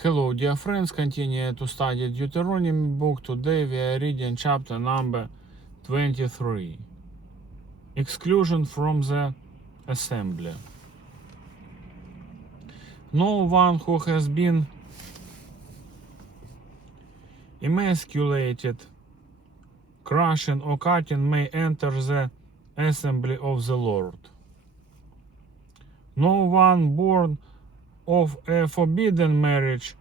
Hello dear friends, continue to study Deuteronomy book. Today we are reading chapter number 23. Exclusion from the assembly. No one who has been emasculated, crushing or cutting may enter the assembly of the Lord. No one born of a forbidden marriage,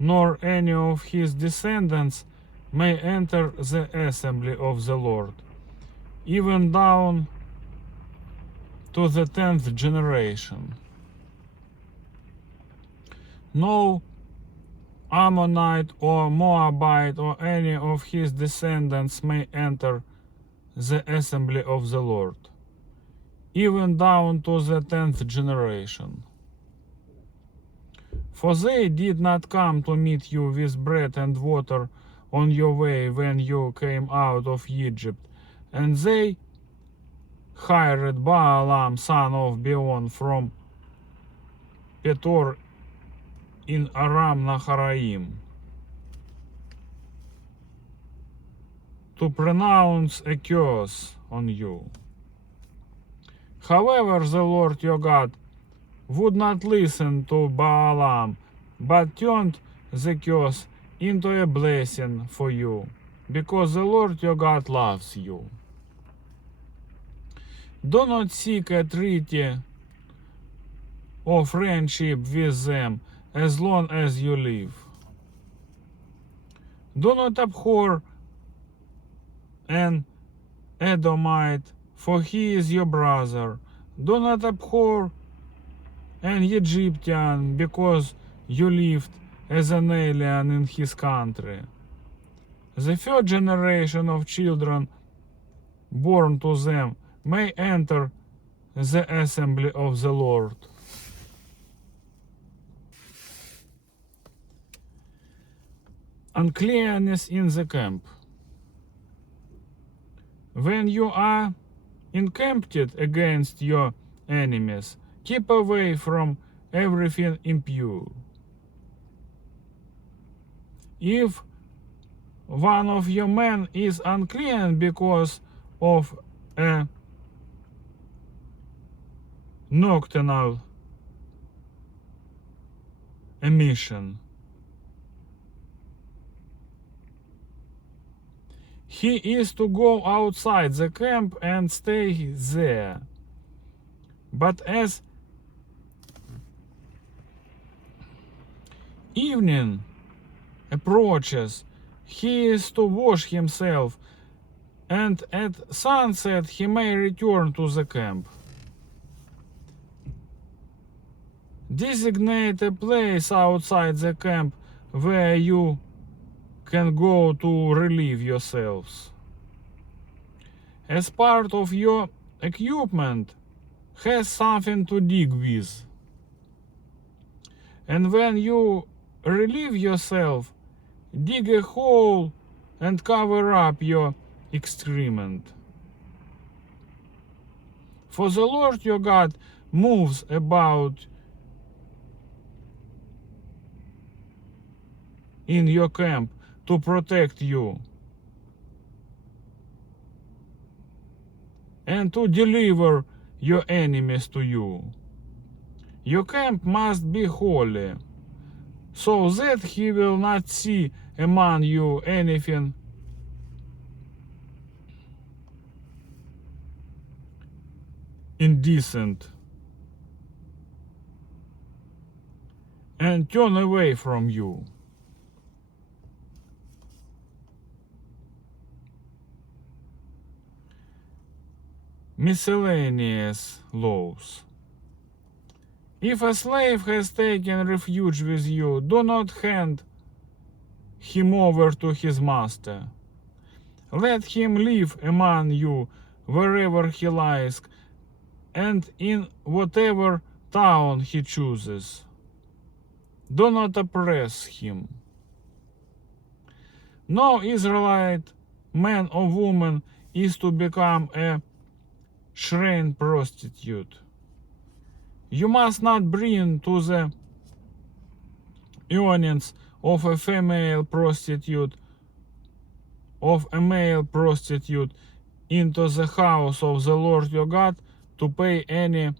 nor any of his descendants may enter the assembly of the Lord, even down to the 10th generation. No Ammonite or Moabite or any of his descendants may enter the assembly of the Lord, even down to the 10th generation. For they did not come to meet you with bread and water on your way when you came out of Egypt, and they hired Balaam son of Beor from Petor in Aram Naharaim to pronounce a curse on you. However, the Lord your God would not listen to Balaam, but turned the curse into a blessing for you, because the Lord your God loves you. Do not seek a treaty or friendship with them as long as you live. Do not abhor an Edomite, for he is your brother. Do not abhor an Egyptian, because you lived as an alien in his country. The third generation of children born to them may enter the assembly of the Lord. Uncleanness in the camp. When you are encamped against your enemies, keep away from everything impure. If one of your men is unclean because of a nocturnal emission, he is to go outside the camp and stay there. But as evening approaches, he is to wash himself, and at sunset he may return to the camp. Designate a place outside the camp where you can go to relieve yourselves. As part of your equipment, has something to dig with. And when you relieve yourself, dig a hole and cover up your excrement. For the Lord your God moves about in your camp to protect you and to deliver your enemies to you. Your camp must be holy, so that he will not see among you anything indecent and turn away from you. Miscellaneous laws. If a slave has taken refuge with you, do not hand him over to his master. Let him live among you wherever he likes and in whatever town he chooses. Do not oppress him. No Israelite man or woman is to become a shrine prostitute. You must not bring to the earnings of a female prostitute, of a male prostitute, into the house of the Lord your God to pay any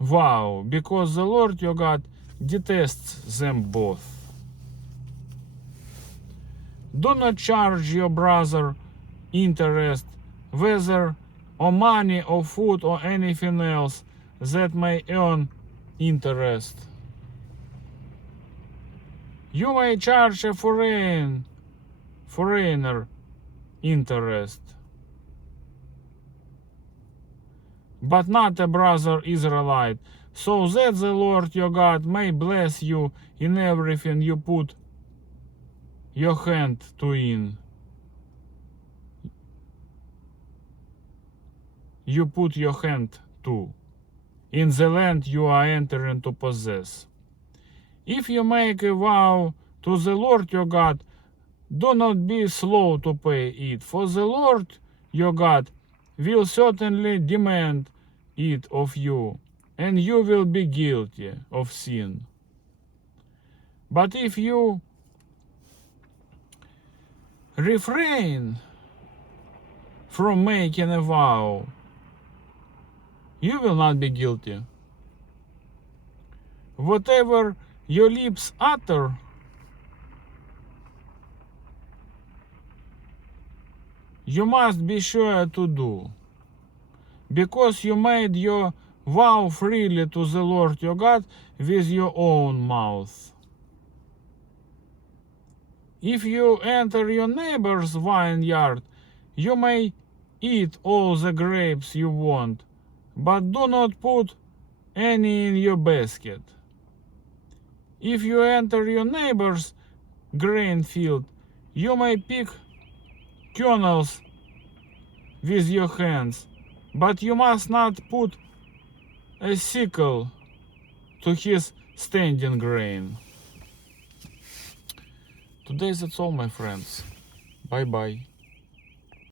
vow, because the Lord your God detests them both. Do not charge your brother interest, whether on money or food or anything else that may earn interest. You may charge a foreigner interest, but not a brother Israelite, so that the Lord your God may bless you in everything you put your hand to in. You put your hand to, in the land you are entering to possess. If you make a vow to the Lord your God, do not be slow to pay it, for the Lord your God will certainly demand it of you, and you will be guilty of sin. But if you refrain from making a vow, you will not be guilty. Whatever your lips utter, you must be sure to do, because you made your vow freely to the Lord your God with your own mouth. If you enter your neighbor's vineyard, you may eat all the grapes you want, but do not put any in your basket. If you enter your neighbor's grain field, you may pick kernels with your hands, but you must not put a sickle to his standing grain. Today that's all, my friends. Bye bye.